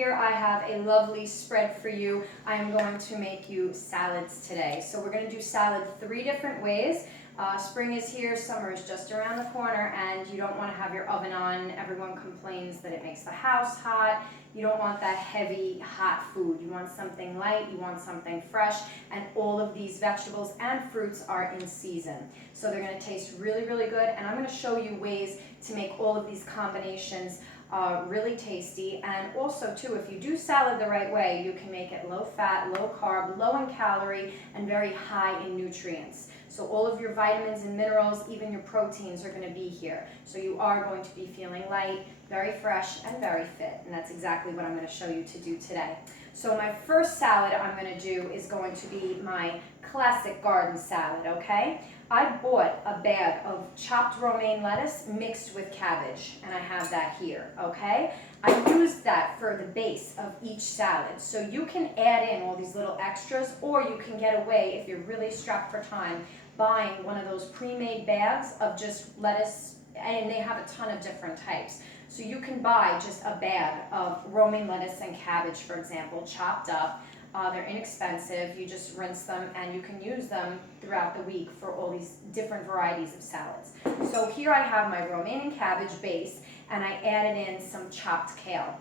here I have a lovely spread for you. I am going to make you salads today. So we're going to do salad 3 different ways. Spring is here, summer is just around the corner, and you don't want to have your oven on. Everyone complains that it makes the house hot. You don't want that heavy, hot food. You want something light, you want something fresh, and all of these vegetables and fruits are in season. So they're going to taste really, really good, and I'm going to show you ways to make all of these combinations really tasty. And also too, if you do salad the right way, you can make it low fat, low carb, low in calorie, and very high in nutrients. So all of your vitamins and minerals, even your proteins, are going to be here. So you are going to be feeling light, very fresh, and very fit. And that's exactly what I'm going to show you to do today. So my first salad I'm going to do is going to be my classic garden salad, okay? I bought a bag of chopped romaine lettuce mixed with cabbage, and I have that here, okay? I used that for the base of each salad. So you can add in all these little extras, or you can get away, if you're really strapped for time, buying one of those pre-made bags of just lettuce, and they have a ton of different types. So you can buy just a bag of romaine lettuce and cabbage, for example, chopped up. They're inexpensive. You just rinse them, and you can use them throughout the week for all these different varieties of salads. So here I have my romaine and cabbage base, and I added in some chopped kale.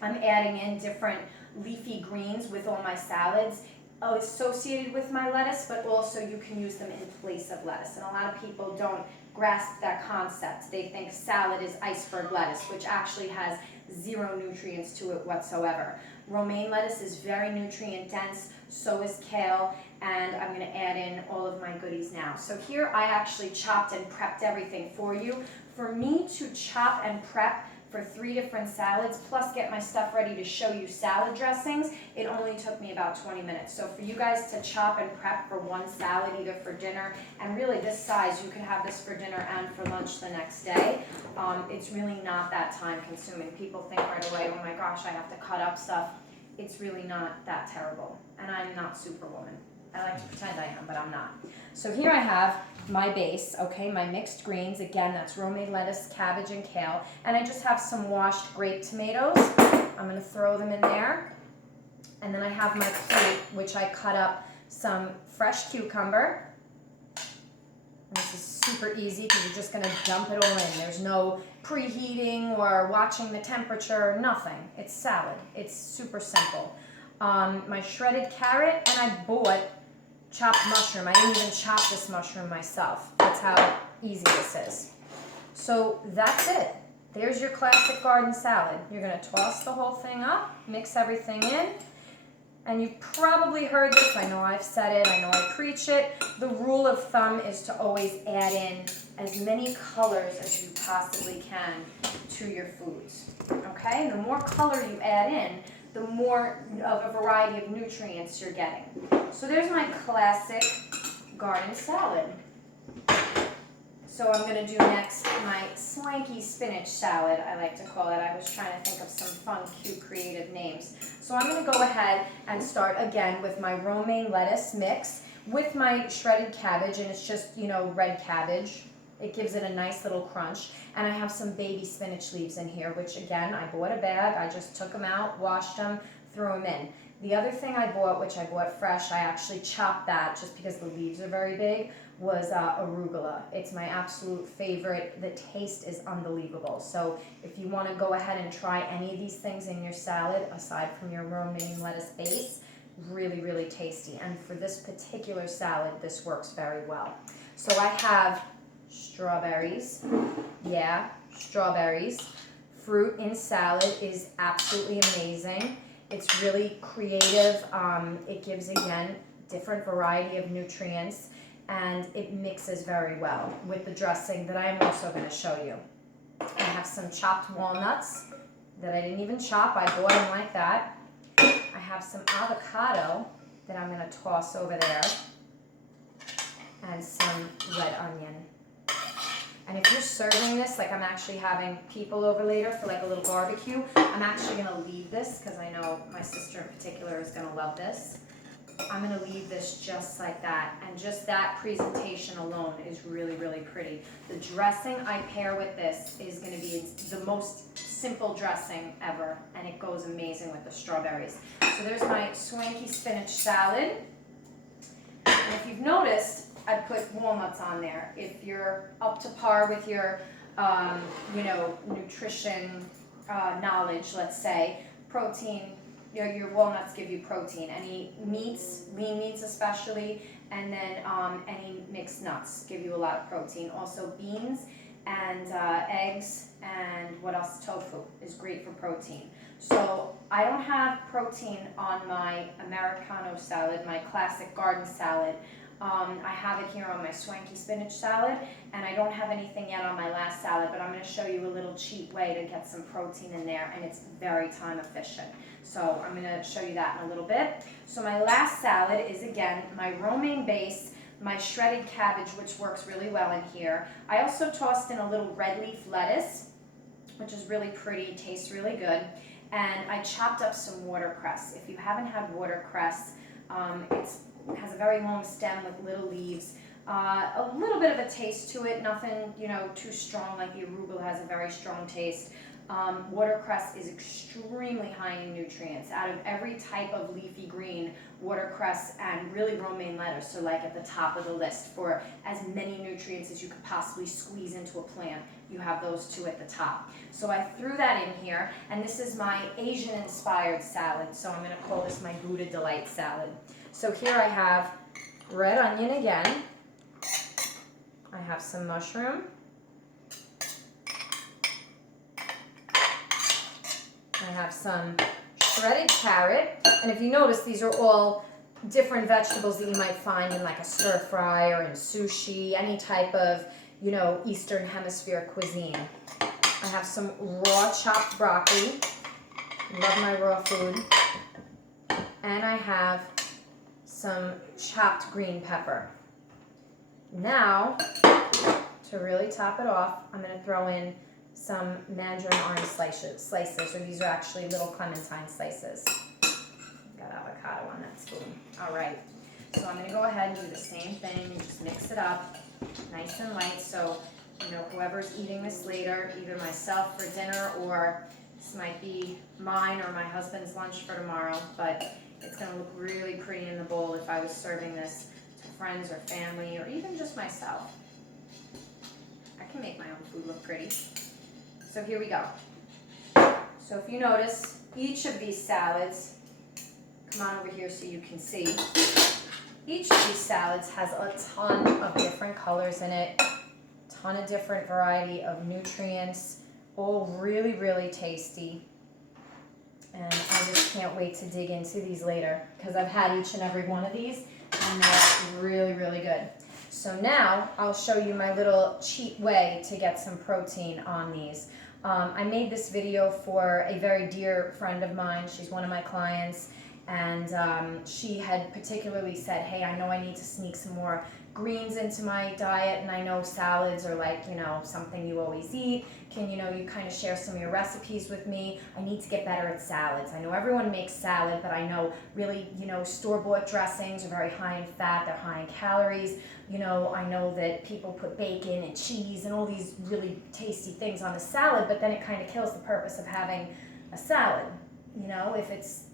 I'm adding in different leafy greens with all my salads associated with my lettuce, but also you can use them in place of lettuce. And a lot of people don't grasp that concept. They think salad is iceberg lettuce, which actually has 0 nutrients to it whatsoever. Romaine lettuce is very nutrient dense, so is kale, and I'm going to add in all of my goodies now. So here I actually chopped and prepped everything for you. For me to chop and prep for 3 different salads, plus get my stuff ready to show you salad dressings, it only took me about 20 minutes. So for you guys to chop and prep for one salad, either for dinner, and really this size, you could have this for dinner and for lunch the next day, it's really not that time consuming. People think right away, oh my gosh, I have to cut up stuff. It's really not that terrible, and I'm not Superwoman. I like to pretend I am, but I'm not. So here I have my base, okay, my mixed greens. Again, that's romaine lettuce, cabbage, and kale. And I just have some washed grape tomatoes. I'm going to throw them in there. And then I have my plate, which I cut up some fresh cucumber. And this is super easy because you're just going to dump it all in. There's no preheating or watching the temperature, nothing. It's salad. It's super simple. My shredded carrot, and I bought chopped mushroom. I didn't even chop this mushroom myself. That's how easy this is. So that's it. There's your classic garden salad. You're going to toss the whole thing up, mix everything in, and you've probably heard this. I know I've said it. I know I preach it. The rule of thumb is to always add in as many colors as you possibly can to your foods. Okay? The more color you add in, the more of a variety of nutrients you're getting. So there's my classic garden salad. So I'm going to do next my swanky spinach salad, I like to call it. I was trying to think of some fun, cute, creative names. So I'm going to go ahead and start again with my romaine lettuce mix with my shredded cabbage, and it's just, you know, red cabbage. It gives it a nice little crunch. And I have some baby spinach leaves in here, which again, I bought a bag. I just took them out, washed them, threw them in. The other thing I bought, which I bought fresh, I actually chopped that just because the leaves are very big, was arugula. It's my absolute favorite. The taste is unbelievable. So if you want to go ahead and try any of these things in your salad, aside from your romaine lettuce base, really, really tasty. And for this particular salad, this works very well. So I have strawberries. Yeah, strawberries. Fruit in salad is absolutely amazing. It's really creative. It gives, again, different variety of nutrients, and it mixes very well with the dressing that I am also going to show you. I have some chopped walnuts that I didn't even chop. I bought them like that. I have some avocado that I'm going to toss over there, and some red onion. And if you're serving this, like I'm actually having people over later for like a little barbecue, I'm actually going to leave this because I know my sister in particular is going to love this. I'm gonna leave this just like that. And just that presentation alone is really, really pretty. The dressing I pair with this is gonna be the most simple dressing ever, and it goes amazing with the strawberries. So there's my swanky spinach salad. And if you've noticed, I put walnuts on there. If you're up to par with your, nutrition knowledge, let's say, protein, your walnuts give you protein. Any meats, lean meats especially, and then any mixed nuts give you a lot of protein. Also beans and eggs, and what else? Tofu is great for protein. So I don't have protein on my Americano salad, my classic garden salad. I have it here on my swanky spinach salad, and I don't have anything yet on my last salad, but I'm going to show you a little cheap way to get some protein in there, and it's very time efficient. So I'm going to show you that in a little bit. So my last salad is, again, my romaine base, my shredded cabbage, which works really well in here. I also tossed in a little red leaf lettuce, which is really pretty, tastes really good. And I chopped up some watercress. If you haven't had watercress, it has a very long stem with little leaves. A little bit of a taste to it, nothing too strong like the arugula has a very strong taste. Watercress is extremely high in nutrients. Out of every type of leafy green, watercress and really romaine lettuce are like at the top of the list for as many nutrients as you could possibly squeeze into a plant. You have those two at the top. So I threw that in here, and this is my Asian-inspired salad. So I'm going to call this my Buddha Delight salad. So here I have red onion again. I have some mushroom. I have some shredded carrot, and if you notice, these are all different vegetables that you might find in like a stir fry or in sushi, any type of, Eastern Hemisphere cuisine. I have some raw chopped broccoli. Love my raw food. And I have some chopped green pepper. Now, to really top it off, I'm going to throw in some mandarin orange slices, or these are actually little clementine slices. Got avocado on that spoon. All right, so I'm going to go ahead and do the same thing, just mix it up nice and light, so whoever's eating this later, either myself for dinner or this might be mine or my husband's lunch for tomorrow, but it's going to look really pretty in the bowl if I was serving this to friends or family or even just myself. I can make my own food look pretty. So here we go. So if you notice, each of these salads, come on over here so you can see, each of these salads has a ton of different colors in it, ton of different variety of nutrients, all really, really tasty. And I just can't wait to dig into these later because I've had each and every one of these and they're really, really good. So now I'll show you my little cheat way to get some protein on these. I made this video for a very dear friend of mine. She's one of my clients, and she had particularly said, hey, I know I need to sneak some more greens into my diet, and I know salads are like, something you always eat. Can you kind of share some of your recipes with me? I need to get better at salads. I know everyone makes salad, but I know really, store-bought dressings are very high in fat, they're high in calories. I know that people put bacon and cheese and all these really tasty things on a salad, but then it kind of kills the purpose of having a salad. If it's,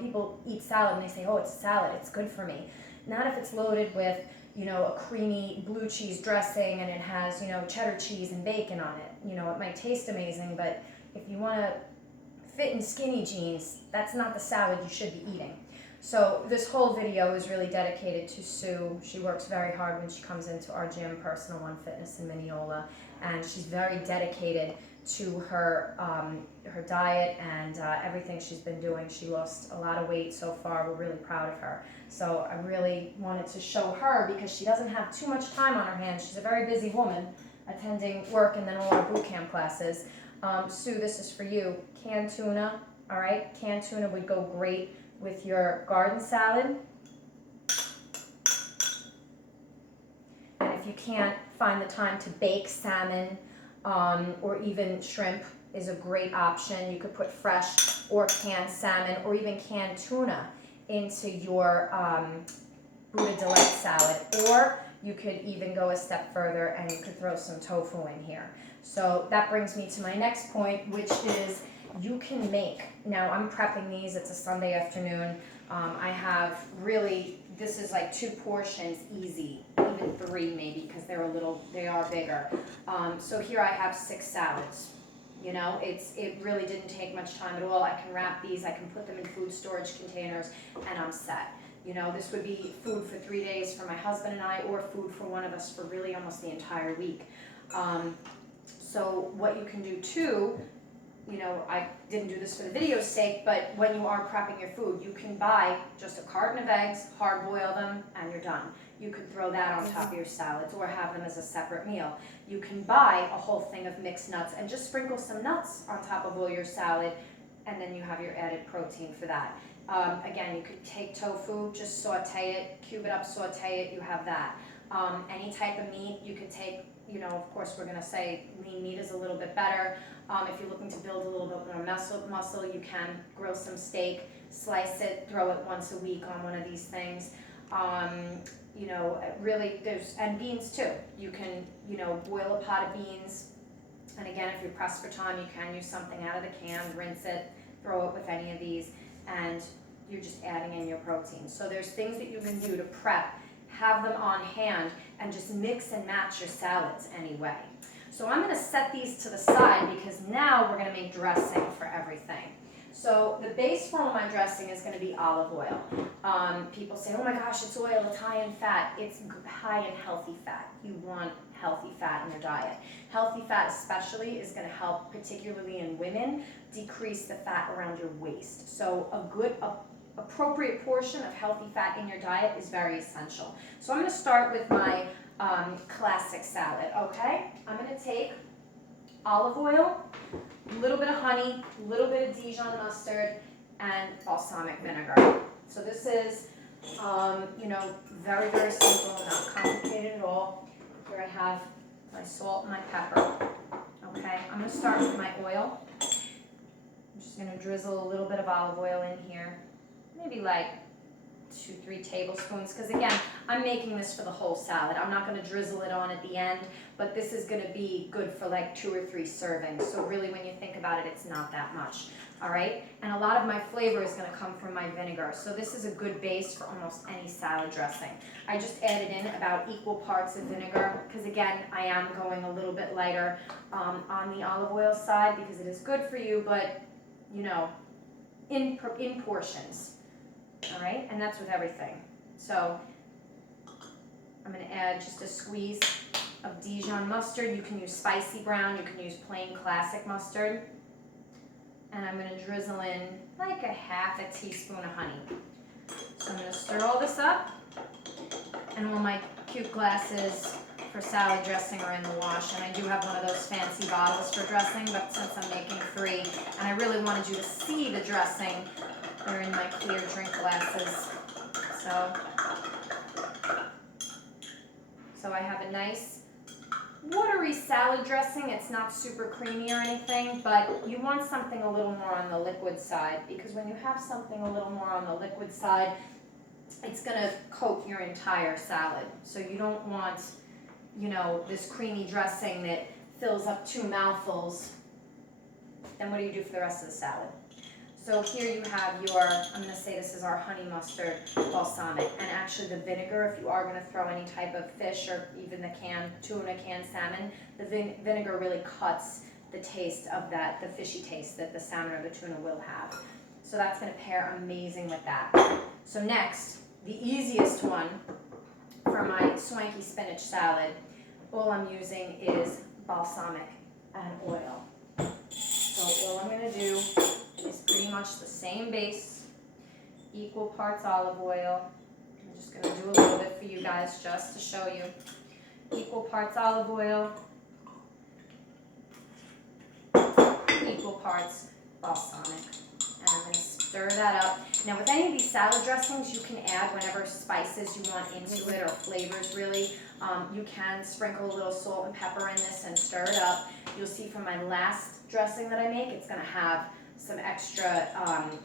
people eat salad and they say, oh, it's a salad, it's good for me. Not if it's loaded with, a creamy blue cheese dressing and it has, cheddar cheese and bacon on it. It might taste amazing, but if you want to fit in skinny jeans, that's not the salad you should be eating. So this whole video is really dedicated to Sue. She works very hard when she comes into our gym, Personal One Fitness in Mineola, and she's very dedicated to her diet and everything she's been doing. She lost a lot of weight so far. We're really proud of her. So I really wanted to show her because she doesn't have too much time on her hands. She's a very busy woman attending work and then all our boot camp classes. Sue, this is for you. Canned tuna, all right? Canned tuna would go great with your garden salad. And if you can't find the time to bake salmon or even shrimp is a great option. You could put fresh or canned salmon or even canned tuna into your Buddha Delight salad, or you could even go a step further and you could throw some tofu in here. So that brings me to my next point, which is you can make, now I'm prepping these, it's a Sunday afternoon. I have really, this is like 2 portions easy, even 3 maybe, because they are bigger. So here I have 6 salads. You know, it really didn't take much time at all. I can wrap these, I can put them in food storage containers, and I'm set. You know, this would be food for 3 days for my husband and I, or food for one of us for really almost the entire week. So what you can do too, you know, I didn't do this for the video's sake, but when you are prepping your food, you can buy just a carton of eggs, hard boil them, and you're done. You could throw that on top of your salads or have them as a separate meal. You can buy a whole thing of mixed nuts and just sprinkle some nuts on top of all your salad, and then you have your added protein for that. Again, you could take tofu, just saute it, cube it up, saute it, you have that. Any type of meat, you could take, you know, of course we're gonna say lean meat is a little bit better. If you're looking to build a little bit more muscle, you can grill some steak, slice it, throw it once a week on one of these things. You know, really, and beans too. You can, you know, boil a pot of beans, and again, if you're pressed for time, you can use something out of the can, rinse it, throw it with any of these, and you're just adding in your protein. So there's things that you can do to prep, have them on hand, and just mix and match your salads anyway. So I'm gonna set these to the side because now we're gonna make dressing for everything. So the base for all my dressing is gonna be olive oil. People say, oh my gosh, it's oil, it's high in fat. It's high in healthy fat. You want healthy fat in your diet. Healthy fat especially is gonna help, particularly in women, decrease the fat around your waist. So a good, appropriate portion of healthy fat in your diet is very essential. So I'm gonna start with my classic salad, okay? I'm gonna take olive oil, a little bit of honey, a little bit of Dijon mustard, and balsamic vinegar. So this is, you know, very, very simple, not complicated at all. Here I have my salt and my pepper, okay? I'm gonna start with my oil. I'm just gonna drizzle a little bit of olive oil in here, maybe like 2-3 tablespoons, because again, I'm making this for the whole salad. I'm not going to drizzle it on at the end, but this is going to be good for like 2 or 3 servings. So really, when you think about it, it's not that much. All right, and a lot of my flavor is going to come from my vinegar. So this is a good base for almost any salad dressing. I just added in about equal parts of vinegar, because again, I am going a little bit lighter on the olive oil side because it is good for you, but you know, in portions. All right, and that's with everything. So I'm going to add just a squeeze of Dijon mustard. You can use spicy brown, you can use plain classic mustard. And I'm going to drizzle in like a half a teaspoon of honey. So I'm going to stir all this up, and all my cute glasses for salad dressing are in the wash, and I do have one of those fancy bottles for dressing, but since I'm making 3 and I really wanted you to see the dressing, they're in my clear drink glasses. So I have a nice watery salad dressing. It's not super creamy or anything, but you want something a little more on the liquid side, because when you have something a little more on the liquid side, it's gonna coat your entire salad. So you don't want, you know, this creamy dressing that fills up 2 mouthfuls. Then what do you do for the rest of the salad? So here you have your, I'm going to say this is our honey mustard balsamic, and actually the vinegar, if you are going to throw any type of fish or even the canned tuna, canned salmon, the vinegar really cuts the taste of that, the fishy taste that the salmon or the tuna will have. So that's going to pair amazing with that. So next, the easiest one for my swanky spinach salad, all I'm using is balsamic and oil. So all I'm going to do is pretty much the same base, equal parts olive oil. I'm just going to do a little bit for you guys just to show you. Equal parts olive oil, equal parts balsamic. And I'm going to stir that up. Now with any of these salad dressings, you can add whatever spices you want into it, or flavors really. You can sprinkle a little salt and pepper in this and stir it up. You'll see from my last dressing that I make, it's going to have some extra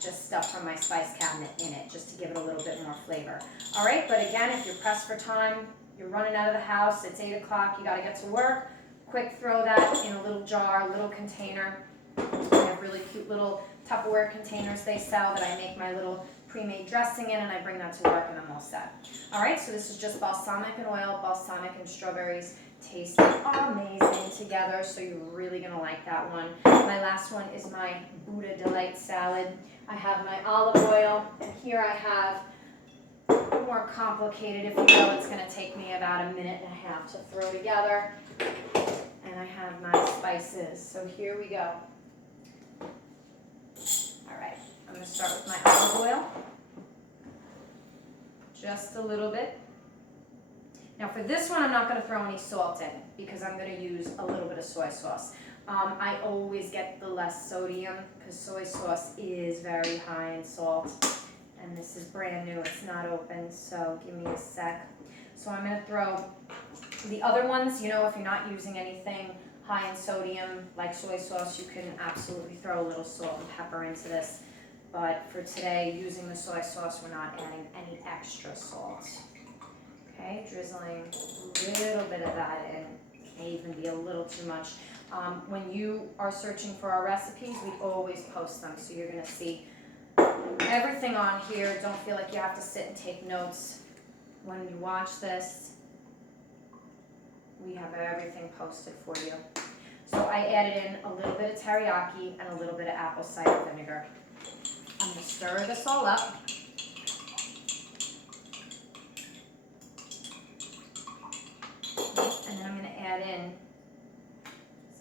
just stuff from my spice cabinet in it, just to give it a little bit more flavor. All right, but again, if you're pressed for time, you're running out of the house, it's 8 o'clock, you gotta get to work, quick throw that in a little jar, little container. I have really cute little Tupperware containers they sell that I make my little pre-made dressing in, and I bring that to work and I'm all set. All right, so this is just balsamic and oil, balsamic and strawberries. Taste amazing together, so you're really gonna like that one. My last one is my Buddha Delight salad. I have my olive oil, and here I have, more complicated if you will, it's gonna take me about a minute and a half to throw together. And I have my spices, so here we go. All right, I'm gonna start with my olive oil. Just a little bit. Now for this one, I'm not going to throw any salt in because I'm going to use a little bit of soy sauce. I always get the less sodium because soy sauce is very high in salt. And this is brand new, it's not open, so give me a sec. So I'm going to throw the other ones, you know, if you're not using anything high in sodium like soy sauce, you can absolutely throw a little salt and pepper into this. But for today, using the soy sauce, we're not adding any extra salt. Okay, drizzling a little bit of that in, may even be a little too much. When you are searching for our recipes, we always post them, so you're gonna see everything on here. Don't feel like you have to sit and take notes when you watch this. We have everything posted for you. So I added in a little bit of teriyaki and a little bit of apple cider vinegar. I'm gonna stir this all up. And then I'm going to add in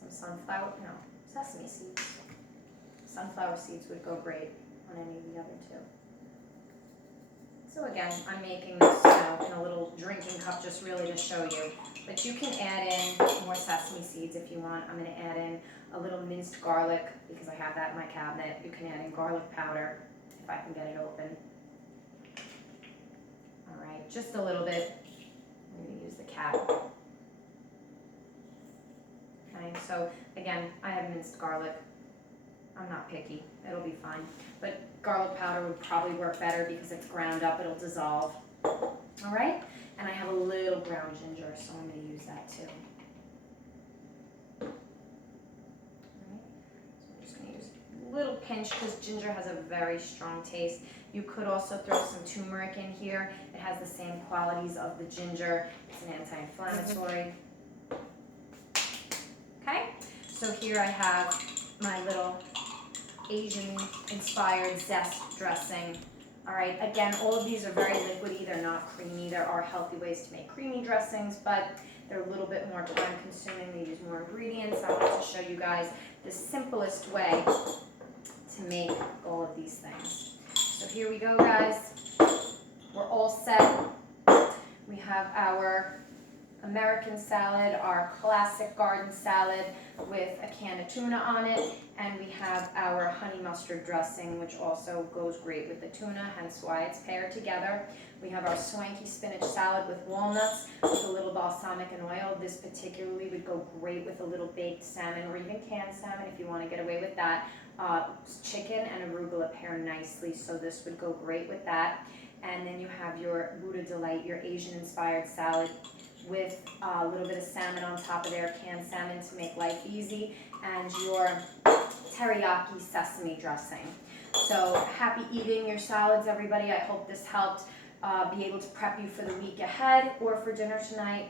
some sesame seeds. Sunflower seeds would go great on any of the other two. So again, I'm making this in a little drinking cup just really to show you. But you can add in more sesame seeds if you want. I'm going to add in a little minced garlic because I have that in my cabinet. You can add in garlic powder if I can get it open. All right, just a little bit. I'm going to use the cat. Okay, so again, I have minced garlic. I'm not picky, it'll be fine. But garlic powder would probably work better because it's ground up, it'll dissolve. All right, and I have a little ground ginger, so I'm going to use that too. All right, so I'm just going to use a little pinch because ginger has a very strong taste. You could also throw some turmeric in here. It has the same qualities of the ginger. It's an anti-inflammatory. Okay, so here I have my little Asian-inspired zest dressing. All right, again, all of these are very liquidy. They're not creamy. There are healthy ways to make creamy dressings, but they're a little bit more time-consuming. They use more ingredients. I want to show you guys the simplest way to make all of these things. So here we go, guys. We're all set. We have our American salad, our classic garden salad with a can of tuna on it, and we have our honey mustard dressing, which also goes great with the tuna, hence why it's paired together. We have our swanky spinach salad with walnuts with a little balsamic and oil. This particularly would go great with a little baked salmon or even canned salmon if you want to get away with that. Chicken and arugula pair nicely, so this would go great with that. And then you have your Buddha Delight, your Asian-inspired salad with a little bit of salmon on top of there, canned salmon to make life easy, and your teriyaki sesame dressing. So happy eating your salads, everybody. I hope this helped be able to prep you for the week ahead or for dinner tonight.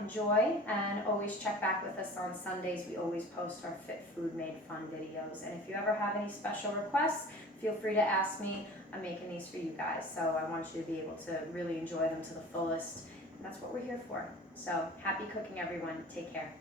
Enjoy, and always check back with us on Sundays. We always post our Fit Food Made Fun videos. And if you ever have any special requests, feel free to ask me. I'm making these for you guys, so I want you to be able to really enjoy them to the fullest. And that's what we're here for. So happy cooking, everyone. Take care.